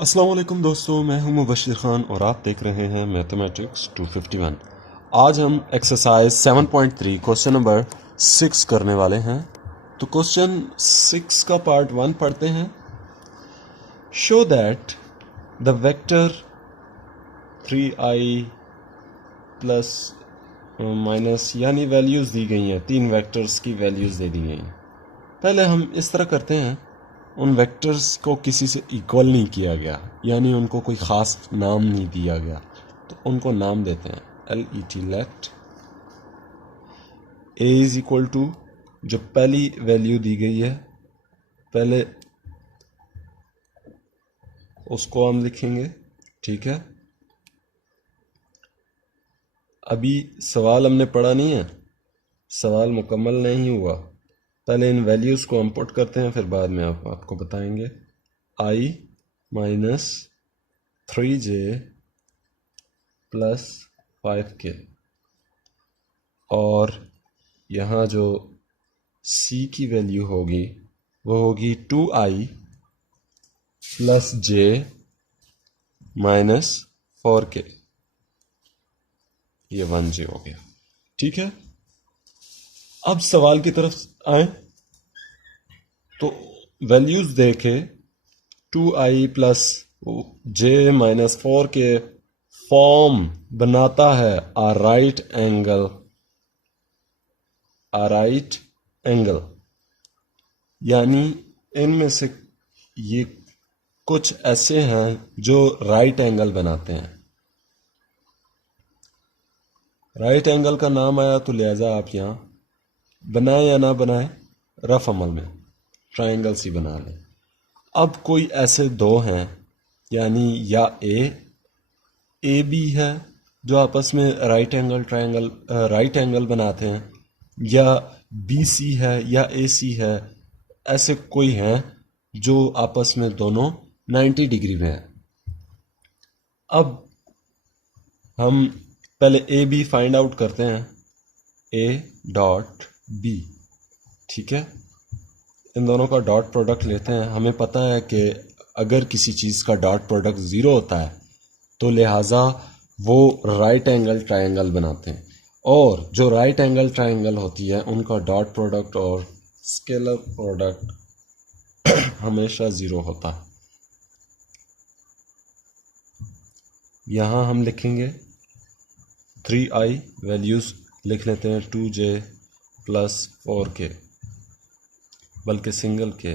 अस्सलाम वालेकुम दोस्तों, मैं हूं मुबशिर खान और आप देख रहे हैं मैथमेटिक्स 251। आज हम एक्सरसाइज 7.3 क्वेश्चन नंबर 6 करने वाले हैं। तो क्वेश्चन 6 का पार्ट 1 पढ़ते हैं। Show that the vector 3i plus minus यानी वैल्यूज़ दी गई हैं, 3 वेक्टर्स की वैल्यूज़ दे दी गई हैं। पहले हम इस तरह करते हैं, उन वेक्टर्स को किसी से इक्वल नहीं किया गया, यानी उनको कोई ख़ास नाम नहीं दिया गया, तो उनको नाम देते हैं let। Let a is equal to, जो पहली वैल्यू दी गई है पहले उसको हम लिखेंगे, ठीक है। अभी सवाल हमने पढ़ा नहीं है, सवाल मुकम्मल नहीं हुआ। पहले इन वैल्यूज़ को हम पुट करते हैं, फिर बाद में आपको बताएंगे। i minus 3j plus 5k, और यहाँ जो c की वैल्यू होगी वो होगी 2i plus j minus 4k, ये 1j हो गया, ठीक है। अब सवाल की तरफ आए तो वैल्यूज देखे 2i plus j minus 4k form बनाता है आ राइट एंगल, यानी इनमें से ये कुछ ऐसे हैं जो राइट एंगल बनाते हैं। राइट एंगल का नाम आया तो लिहाजा आप यहाँ बनाए या ना बनाए, रफ अमल में ट्रायंगल्स ही बना लें। अब कोई ऐसे दो हैं, यानी या ए बी है जो आपस में राइट एंगल बनाते हैं, या बी सी है या ए सी है। ऐसे कोई हैं जो आपस में दोनों 90 डिग्री में है। अब हम पहले ए बी फाइंड आउट करते हैं, ए डॉट बी, ठीक है। इन दोनों का डॉट प्रोडक्ट लेते हैं। हमें पता है कि अगर किसी चीज़ का डॉट प्रोडक्ट ज़ीरो होता है तो लिहाजा वो राइट एंगल ट्रायंगल बनाते हैं, और जो राइट एंगल ट्रायंगल होती है उनका डॉट प्रोडक्ट और स्केलर प्रोडक्ट हमेशा ज़ीरो होता है। यहाँ हम लिखेंगे 3i, वैल्यूज़ लिख लेते हैं 2j प्लस 4k, बल्कि सिंगल के,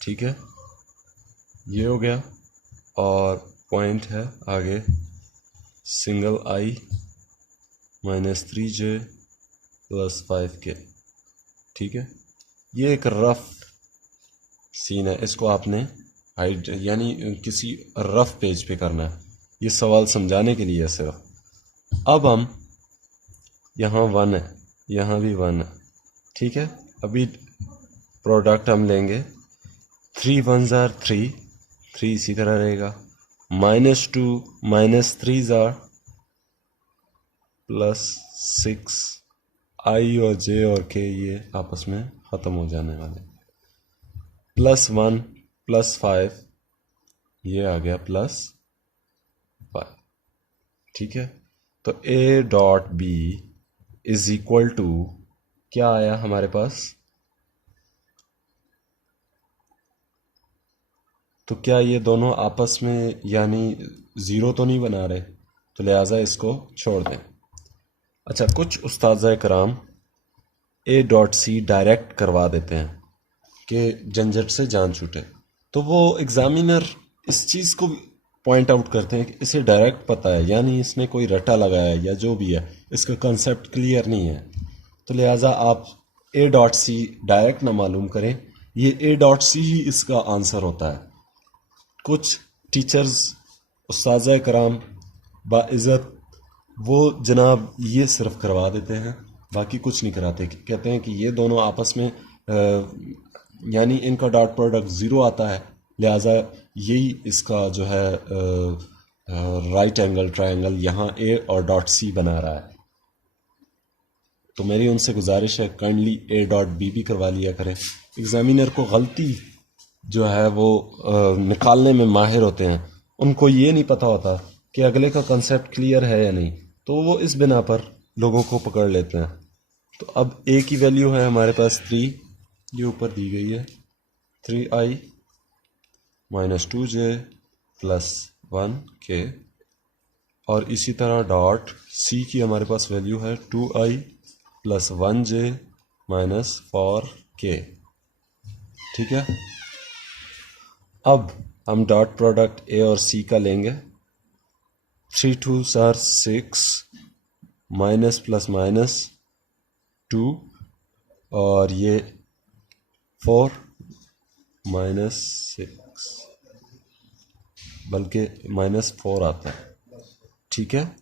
ठीक है, ये हो गया। और पॉइंट है आगे single i minus 3j plus 5k, ठीक है। ये एक रफ सीन है, इसको आपने हाइड यानी किसी रफ पेज पे करना है, ये सवाल समझाने के लिए है सिर्फ। अब हम यहाँ 1 है, यहाँ भी 1 है, ठीक है। अभी प्रोडक्ट हम लेंगे, 3 1s are 3, 3 इसी तरह रहेगा, -2 -3s are +6, i और j और k ये आपस में ख़त्म हो जाने वाले, +1 +5, ये आ गया +5, ठीक है। तो a dot b is equal to क्या आया हमारे पास, तो क्या ये दोनों आपस में यानी ज़ीरो तो नहीं बना रहे, तो लिहाजा इसको छोड़ दें। अच्छा, कुछ उस्ताद कराम ए डॉट सी डायरेक्ट करवा देते हैं कि झंझट से जान छूटे, तो वो एग्जामिनर इस चीज़ को पॉइंट आउट करते हैं कि इसे डायरेक्ट पता है, यानी इसने कोई रटा लगाया है या जो भी है, इसका कंसेप्ट क्लियर नहीं है, तो लिहाजा आप ए डॉट सी डायरेक्ट ना मालूम करें, ये ए डॉट सी ही इसका आंसर होता है। कुछ टीचर्स उस्ताद कराम बाइज़्ज़त वो जनाब ये सिर्फ करवा देते हैं, बाकी कुछ नहीं कराते। कहते हैं कि ये दोनों आपस में यानी इनका डॉट प्रोडक्ट ज़ीरो आता है, लिहाजा यही इसका जो है राइट एंगल ट्रायंगल यहाँ ए और डॉट सी बना रहा है। तो मेरी उनसे गुजारिश है, काइंडली ए डॉट बी भी करवा लिया करें। एग्जामिनर को गलती जो है वो निकालने में माहिर होते हैं, उनको ये नहीं पता होता कि अगले का कंसेप्ट क्लियर है या नहीं, तो वो इस बिना पर लोगों को पकड़ लेते हैं। तो अब ए की वैल्यू है हमारे पास 3, ये ऊपर दी गई है, 3i minus 2j plus 1k, और इसी तरह डॉट सी की हमारे पास वैल्यू है 2i plus 1j minus 4k। ठीक है, अब हम डॉट प्रोडक्ट ए और सी का लेंगे। 3 2s are 6, minus plus minus 2, और ये 4 माइनस 6, बल्कि -4 आता है। ठीक है,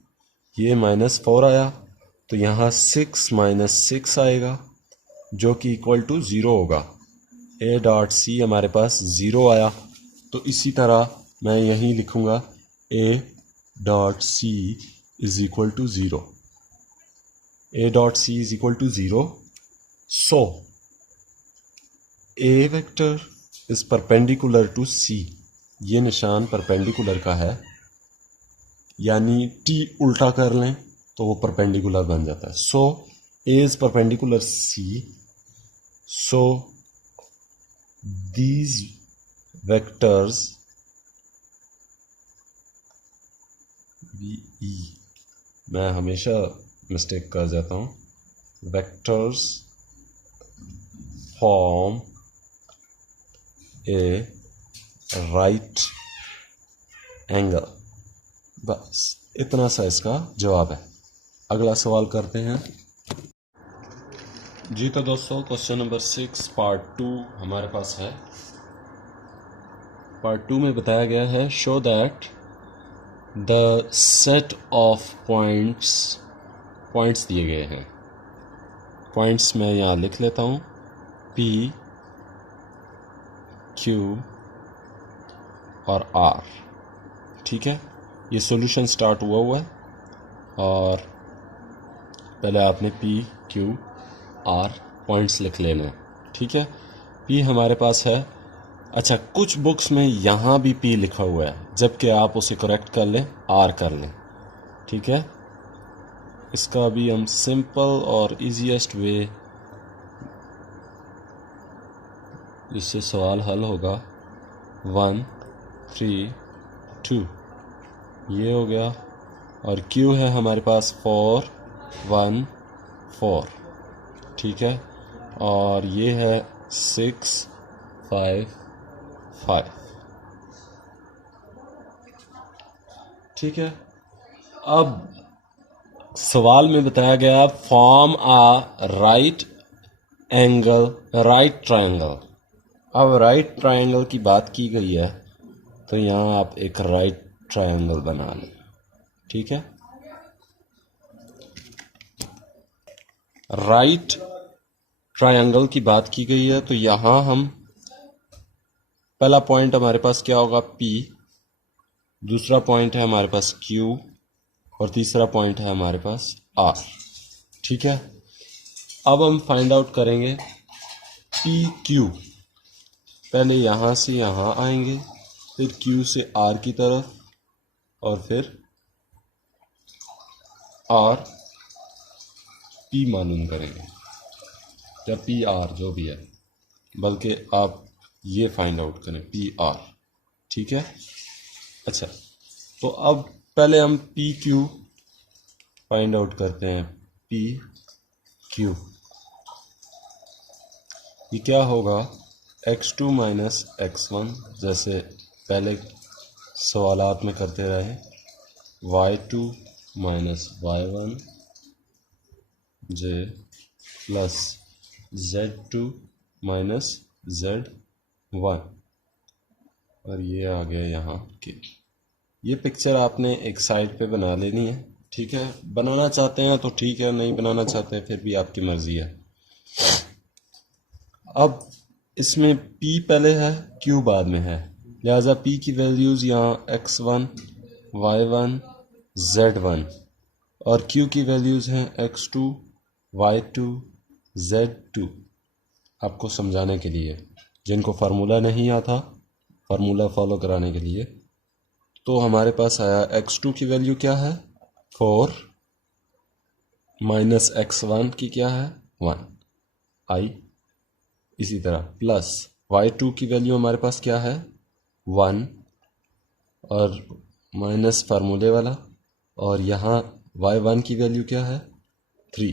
ये -4 आया, तो यहाँ 6 माइनस 6 आएगा जो कि इक्वल टू 0 होगा। ए डॉट सी हमारे पास 0 आया, तो इसी तरह मैं यहीं लिखूँगा A dot C is equal to 0। A dot C is equal to 0, so A vector is perpendicular to C. ये निशान परपेंडिकुलर का है, यानी टी उल्टा कर लें तो वो परपेंडिकुलर बन जाता है। So A is perpendicular C, so these vectors VE, मैं हमेशा मिस्टेक कर जाता हूँ, vectors form a right angle। बस इतना सा इसका जवाब है। अगला सवाल करते हैं जी। तो दोस्तों क्वेश्चन नंबर 6 पार्ट 2 हमारे पास है। पार्ट 2 में बताया गया है, show that the set of points दिए गए हैं। पॉइंट्स मैं यहाँ लिख लेता हूँ, P, Q और R। ठीक है, ये सॉल्यूशन स्टार्ट हुआ है, और पहले आपने P, Q, R पॉइंट्स लिख लेने हैं। ठीक है, P हमारे पास है। अच्छा, कुछ बुक्स में यहाँ भी P लिखा हुआ है, जबकि आप उसे करेक्ट कर लें, R कर लें। ठीक है, इसका भी हम सिंपल और इजीएस्ट वे इससे सवाल हल होगा। 1 3 2 ये हो गया, और Q है हमारे पास 4 1 4। ठीक है, और ये है 6 5 5। ठीक है, अब सवाल में बताया गया फॉर्म आ राइट ट्रायंगल। अब राइट ट्रायंगल की बात की गई है, तो यहाँ आप एक राइट ट्रायंगल बना लें। ठीक है, राइट ट्रायंगल की बात की गई है, तो यहाँ हम पहला पॉइंट हमारे पास क्या होगा, P, दूसरा पॉइंट है हमारे पास Q, और तीसरा पॉइंट है हमारे पास R। ठीक है, अब हम फाइंड आउट करेंगे PQ। पहले यहाँ से यहाँ आएंगे, फिर Q से R की तरफ, और फिर R P मालूम करेंगे, या PR जो भी है, बल्कि आप ये फाइंड आउट करें PR। ठीक है, अच्छा, तो अब पहले हम PQ फाइंड आउट करते हैं। PQ ये क्या होगा, x2 माइनस x1, जैसे पहले सवालात में करते रहे, y2 minus y1 j plus z2 minus z1, और ये आ गया यहाँ के। ये पिक्चर आपने एक साइड पे बना लेनी है। ठीक है, बनाना चाहते हैं तो ठीक है, नहीं बनाना चाहते हैं फिर भी आपकी मर्जी है। अब इसमें P पहले है, Q बाद में है, लिहाजा P की वैल्यूज़ यहाँ x1 y1 z1, और Q की वैल्यूज़ हैं x2 y2 z2। आपको समझाने के लिए जिनको फार्मूला नहीं आता फार्मूला फॉलो कराने के लिए, तो हमारे पास आया x2 की वैल्यू क्या है 4 माइनस x1 की क्या है 1 i, इसी तरह प्लस y2 की वैल्यू हमारे पास क्या है 1 और माइनस फार्मूले वाला, और यहाँ y1 की वैल्यू क्या है 3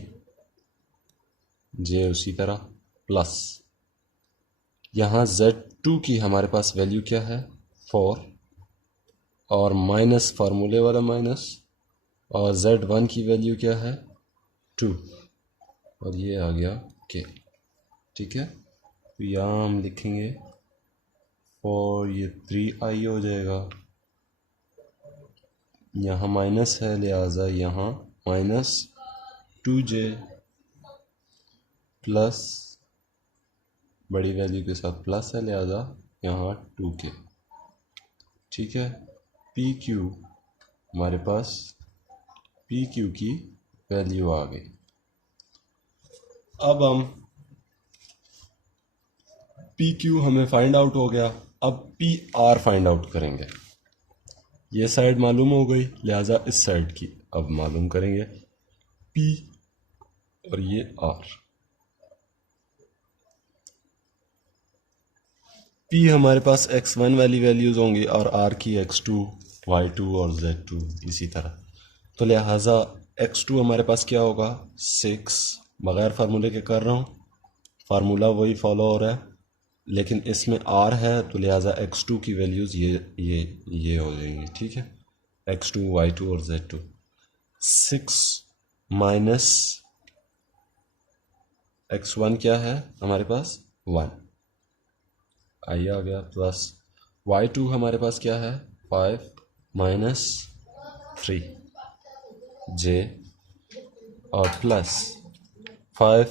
जे, उसी तरह प्लस यहाँ z2 की हमारे पास वैल्यू क्या है 4 और माइनस फार्मूले वाला माइनस, और z1 की वैल्यू क्या है 2 और ये आ गया k। ठीक है, तो यहाँ हम लिखेंगे और ये 3i हो जाएगा, यहाँ माइनस है लिहाजा यहाँ माइनस 2j प्लस बड़ी वैल्यू के साथ प्लस है लिहाजा यहाँ 2k। ठीक है, पी क्यू हमारे पास पी क्यू की वैल्यू आ गई। अब हम पी क्यू हमें फाइंड आउट हो गया, अब पी आर फाइंड आउट करेंगे। ये साइड मालूम हो गई लिहाजा इस साइड की अब मालूम करेंगे पी और ये आर। पी हमारे पास x1 वाली वैल्यूज़ होंगी और आर की x2, y2 और z2 इसी तरह। तो लिहाजा x2 हमारे पास क्या होगा 6, बग़ैर फार्मूले के कर रहा हूँ, फार्मूला वही फॉलो हो रहा है, लेकिन इसमें r है तो लिहाजा x2 की वैल्यूज़ ये हो जाएंगी। ठीक है, x2, y2 और z2। 6 माइनस x1 क्या है हमारे पास 1 आई आ गया, प्लस y2 हमारे पास क्या है 5 माइनस 3 j और प्लस 5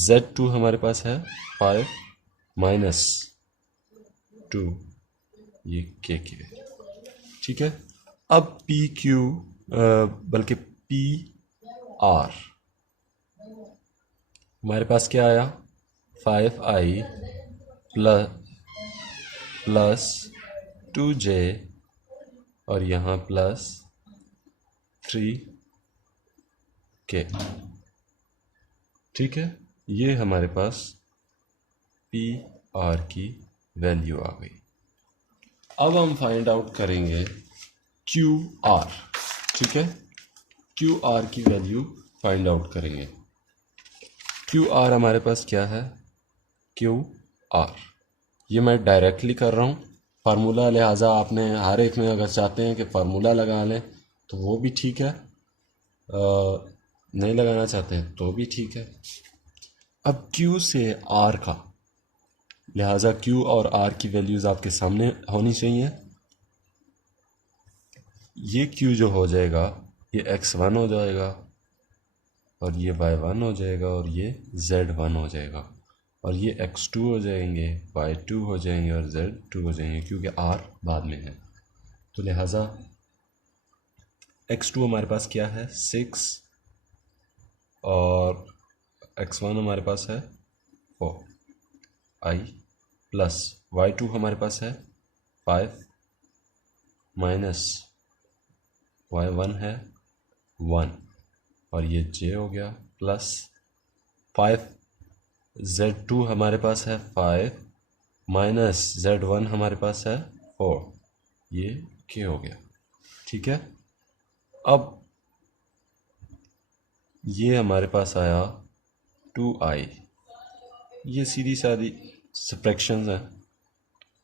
z2 हमारे पास है 5 माइनस 2 ये k की वैल्यू। ठीक है, अब पी क्यू बल्कि पी आर हमारे पास क्या आया 5i प्लस 2j और यहाँ प्लस 3k। ठीक है, ये हमारे पास पी आर की वैल्यू आ गई। अब हम फाइंड आउट करेंगे क्यू आर। ठीक है, क्यू आर की वैल्यू फाइंड आउट करेंगे। क्यू आर हमारे पास क्या है क्यू आर, ये मैं डायरेक्टली कर रहा हूँ फार्मूला, लिहाजा आपने हर एक में अगर चाहते हैं कि फार्मूला लगा लें तो वो भी ठीक है, नहीं लगाना चाहते हैं तो भी ठीक है। अब Q से R का, लिहाजा Q और R की वैल्यूज़ आपके सामने होनी चाहिए। ये Q जो हो जाएगा ये x1 हो जाएगा और ये y1 हो जाएगा और ये z1 हो जाएगा और ये x2 हो जाएंगे, y2 हो जाएंगे और z2 हो जाएंगे, क्योंकि r बाद में है। तो लिहाजा x2 हमारे पास क्या है 6 और x1 हमारे पास है 4i प्लस y2 हमारे पास है 5 माइनस y1 है 1 और ये j हो गया, प्लस 5 z2 हमारे पास है 5 माइनस z1 हमारे पास है 4, ये k हो गया। ठीक है, अब ये हमारे पास आया 2i, ये सीधी सादी सब्ट्रैक्शंस हैं।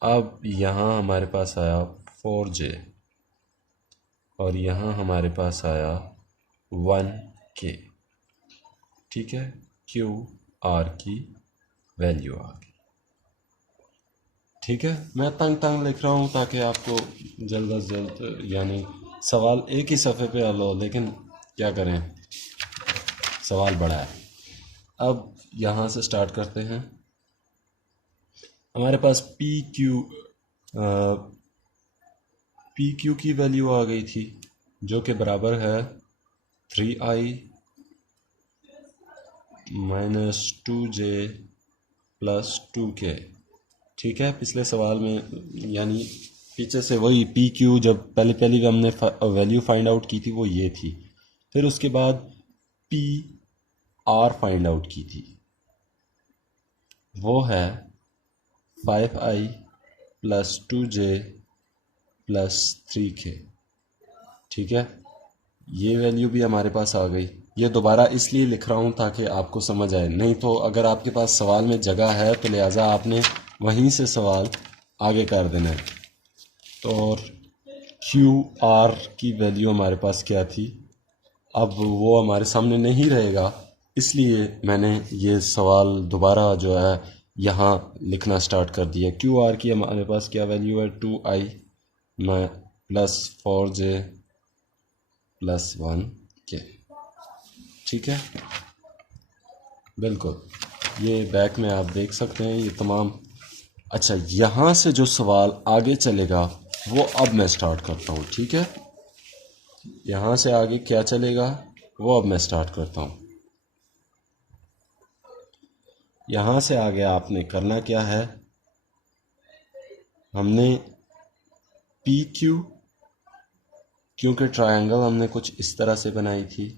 अब यहाँ हमारे पास आया 4j और यहाँ हमारे पास आया 1k। ठीक है, क्यू आर की वैल्यू आ गई। ठीक है, मैं तंग लिख रहा हूँ ताकि आपको जल्द अज जल्द, यानी सवाल एक ही सफ़े पे हल हो, लेकिन क्या करें सवाल बड़ा है। अब यहाँ से स्टार्ट करते हैं। हमारे पास पी क्यू की वैल्यू आ गई थी जो कि बराबर है 3i minus 2j plus 2k। ठीक है, पिछले सवाल में यानी पीछे से वही पी क्यू जब पहले पहले हमने वैल्यू फाइंड आउट की थी वो ये थी, फिर उसके बाद पी आर फाइंड आउट की थी, वो है 5i plus 2j plus 3k। ठीक है, ये वैल्यू भी हमारे पास आ गई। ये दोबारा इसलिए लिख रहा हूँ ताकि आपको समझ आए, नहीं तो अगर आपके पास सवाल में जगह है तो लिहाजा आपने वहीं से सवाल आगे कर देना है। तो और क्यू आर की वैल्यू हमारे पास क्या थी, अब वो हमारे सामने नहीं रहेगा, इसलिए मैंने ये सवाल दोबारा जो है यहाँ लिखना स्टार्ट कर दिया। क्यू आर की हमारे पास क्या वैल्यू है, 2i plus 4j plus 1k। ठीक है, बिल्कुल, ये बैक में आप देख सकते हैं ये तमाम। अच्छा, यहाँ से जो सवाल आगे चलेगा वो अब मैं स्टार्ट करता हूँ। ठीक है, यहाँ से आगे क्या चलेगा वो अब मैं स्टार्ट करता हूँ। यहाँ से आगे आपने करना क्या है, हमने पी क्यू, क्योंकि ट्रायंगल हमने कुछ इस तरह से बनाई थी,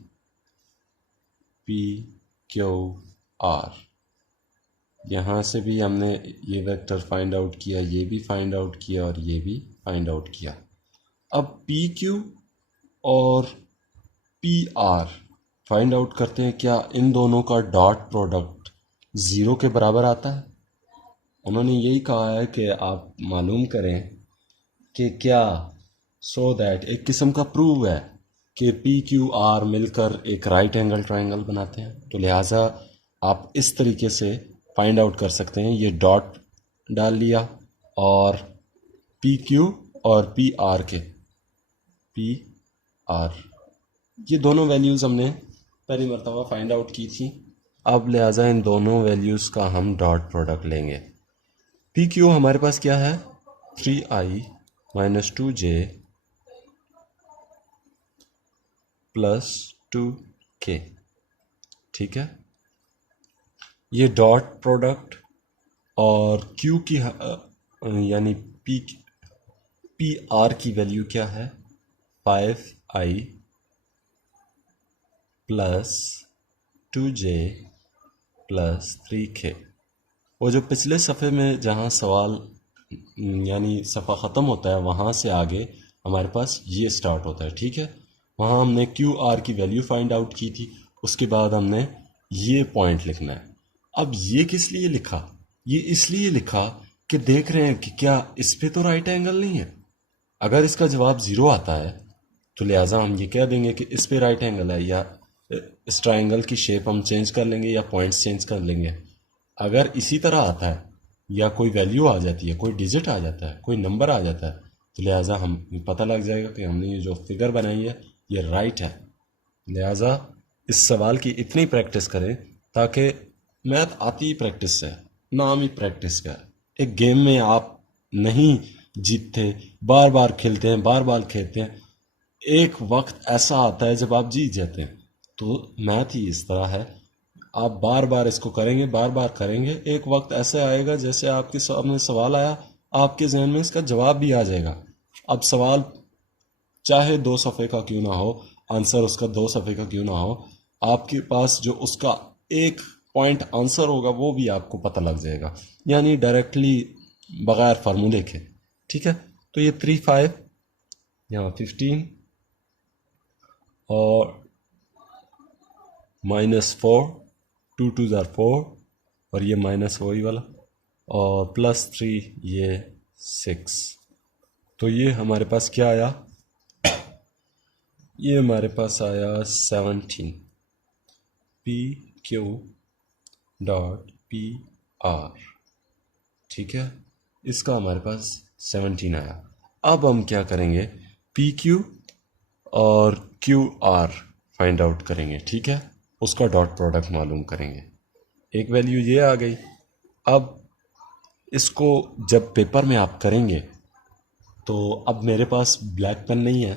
पी क्यू आर, यहाँ से भी हमने ये वेक्टर फाइंड आउट किया, ये भी फाइंड आउट किया और ये भी फाइंड आउट किया। अब पी क्यू और पी आर फाइंड आउट करते हैं, क्या इन दोनों का डॉट प्रोडक्ट ज़ीरो के बराबर आता है। उन्होंने यही कहा है कि आप मालूम करें कि क्या, सो दैट एक किस्म का प्रूव है कि पी क्यू आर मिलकर एक राइट एंगल ट्रायंगल बनाते हैं। तो लिहाजा आप इस तरीके से फाइंड आउट कर सकते हैं। ये डॉट डाल लिया और पी क्यू और पी आर के, पी आर, ये दोनों वैल्यूज़ हमने पहली मरतबा फाइंड आउट की थी। अब लिहाजा इन दोनों वैल्यूज़ का हम डॉट प्रोडक्ट लेंगे। पी क्यू हमारे पास क्या है, 3i minus 2j plus 2k। ठीक है, ये डॉट प्रोडक्ट और Q की यानी पी आर की वैल्यू क्या है, 5i plus 2j plus 3k। वो जो पिछले सफ़े में जहाँ सवाल यानी सफ़ा ख़त्म होता है वहाँ से आगे हमारे पास ये स्टार्ट होता है। ठीक है, वहाँ हमने क्यू आर की वैल्यू फाइंड आउट की थी, उसके बाद हमने ये पॉइंट लिखना है। अब ये किस लिए लिखा, ये इसलिए लिखा कि देख रहे हैं कि क्या इस पे तो राइट एंगल नहीं है। अगर इसका जवाब ज़ीरो आता है तो लिहाजा हम ये कह देंगे कि इस पे राइट एंगल है, या इस ट्रायंगल की शेप हम चेंज कर लेंगे या पॉइंट्स चेंज कर लेंगे। अगर इसी तरह आता है या कोई वैल्यू आ जाती है, कोई डिजिट आ जाता है, कोई नंबर आ जाता है, तो लिहाजा हम पता लग जाएगा कि हमने ये जो फिगर बनाई है ये राइट है। लिहाजा इस सवाल की इतनी प्रैक्टिस करें ताकि मैथ आती ही प्रैक्टिस से, नाम ही प्रैक्टिस का है। एक गेम में आप नहीं जीतते, बार बार खेलते हैं, बार बार खेलते हैं, एक वक्त ऐसा आता है जब आप जीत जाते हैं। तो मैथ ही इस तरह है, आप बार बार इसको करेंगे, बार बार करेंगे, एक वक्त ऐसे आएगा जैसे आपके सामने सवाल आया, आपके जहन में इसका जवाब भी आ जाएगा। अब सवाल चाहे 2 सफ़े का क्यों ना हो, आंसर उसका 2 सफ़े का क्यों ना हो, आपके पास जो उसका एक पॉइंट आंसर होगा वो भी आपको पता लग जाएगा, यानी डायरेक्टली बग़ैर फार्मूले के। ठीक है, तो ये 3 5 यहाँ 15 और -4, 2 2 ज़ार 4 और ये माइनस वही वाला और +3 ये 6। तो ये हमारे पास क्या आया, ये हमारे पास आया 17। P Q dot P R. ठीक है, इसका हमारे पास 17 आया। अब हम क्या करेंगे, पी क्यू और क्यू आर फाइंड आउट करेंगे। ठीक है, उसका डॉट प्रोडक्ट मालूम करेंगे। एक वैल्यू ये आ गई। अब इसको जब पेपर में आप करेंगे तो अब मेरे पास ब्लैक पेन नहीं है,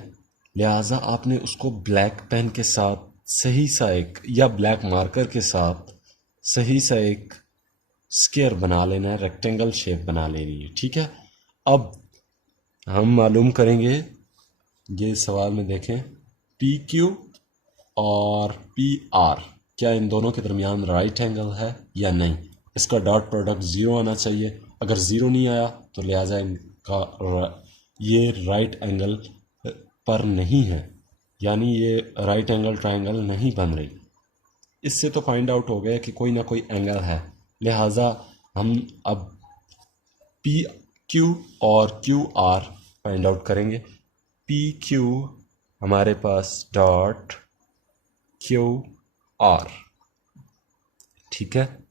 लिहाजा आपने उसको ब्लैक पेन के साथ सही सा एक, या ब्लैक मार्कर के साथ सही सा एक स्क्वायर बना लेना है, रेक्टेंगल शेप बना लेनी है। ठीक है, अब हम मालूम करेंगे, ये सवाल में देखें, पी क्यू और पी आर, क्या इन दोनों के दरमियान राइट एंगल है या नहीं। इसका डॉट प्रोडक्ट ज़ीरो आना चाहिए। अगर ज़ीरो नहीं आया तो लिहाजा इनका ये राइट एंगल पर नहीं है, यानी ये राइट एंगल ट्रायंगल नहीं बन रही। इससे तो फाइंड आउट हो गया कि कोई ना कोई एंगल है। लिहाजा हम अब पी क्यू और क्यू आर फाइंड आउट करेंगे। पी क्यू हमारे पास डॉट क्यू आर, ठीक है।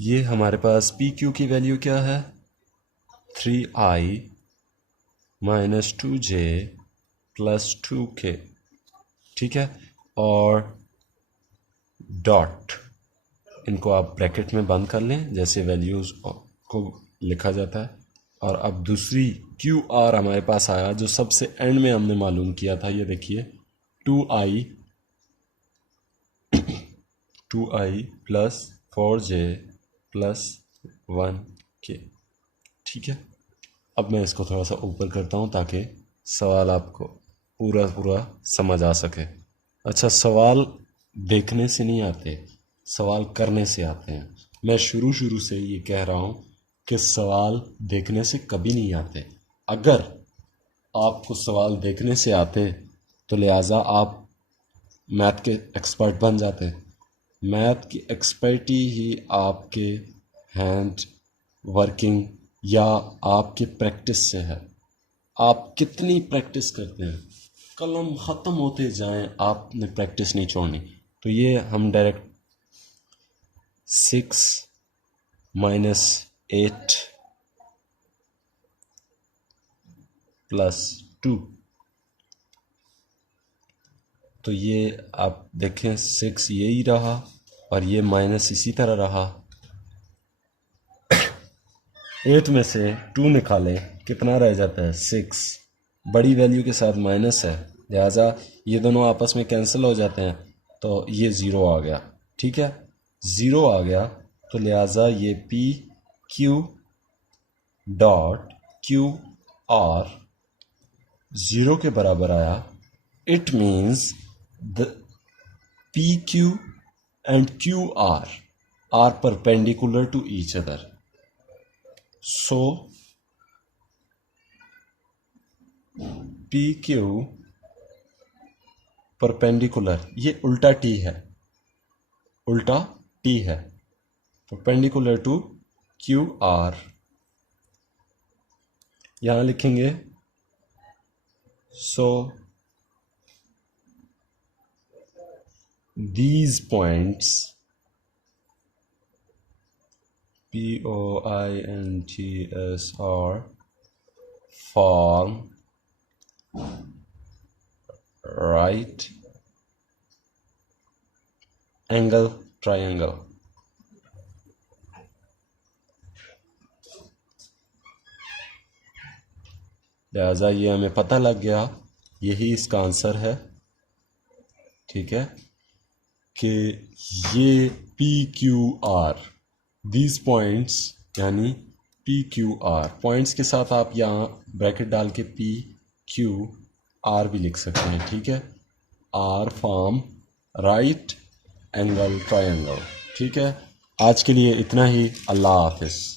ये हमारे पास पी क्यू की वैल्यू क्या है, 3i minus 2j plus 2k, ठीक है। और डॉट, इनको आप ब्रैकेट में बंद कर लें जैसे वैल्यूज़ को लिखा जाता है। और अब दूसरी क्यू आर हमारे पास आया जो सबसे एंड में हमने मालूम किया था। ये देखिए 2i plus 4j plus 1k, ठीक है। अब मैं इसको थोड़ा सा ऊपर करता हूँ ताकि सवाल आपको पूरा पूरा समझ आ सके। अच्छा, सवाल देखने से नहीं आते, सवाल करने से आते हैं। मैं शुरू से ये कह रहा हूँ कि सवाल देखने से कभी नहीं आते। अगर आपको सवाल देखने से आते तो लिहाजा आप मैथ के एक्सपर्ट बन जाते। मैथ की एक्सपर्टी ही आपके हैंड वर्किंग या आपके प्रैक्टिस से है। आप कितनी प्रैक्टिस करते हैं, कलम ख़त्म होते जाएं, आपने प्रैक्टिस नहीं छोड़नी। तो ये हम डायरेक्ट 6 माइनस 8 प्लस 2, तो ये आप देखें 6 यही रहा और ये माइनस इसी तरह रहा। 8 में से 2 निकालें, कितना रह जाता है 6। बड़ी वैल्यू के साथ माइनस है, लिहाजा ये दोनों आपस में कैंसिल हो जाते हैं, तो ये ज़ीरो आ गया। ठीक है, ज़ीरो आ गया तो लिहाजा ये P Q dot Q R zero के बराबर आया। It means the P Q and Q R perpendicular to each other. So P Q perpendicular, ये उल्टा टी है, उल्टा टी है, परपेंडिकुलर टू क्यू आर। यहां लिखेंगे सो these points POINTSR form right angle triangle। लिहाजा ये हमें पता लग गया, यही इसका आंसर है। ठीक है, कि ये P Q R, these points यानी पी क्यू आर, पॉइंट्स के साथ आप यहाँ ब्रैकेट डाल के पी क्यू आर भी लिख सकते हैं। ठीक है, are form right angle triangle. ठीक है, आज के लिए इतना ही। अल्लाह हाफिज़।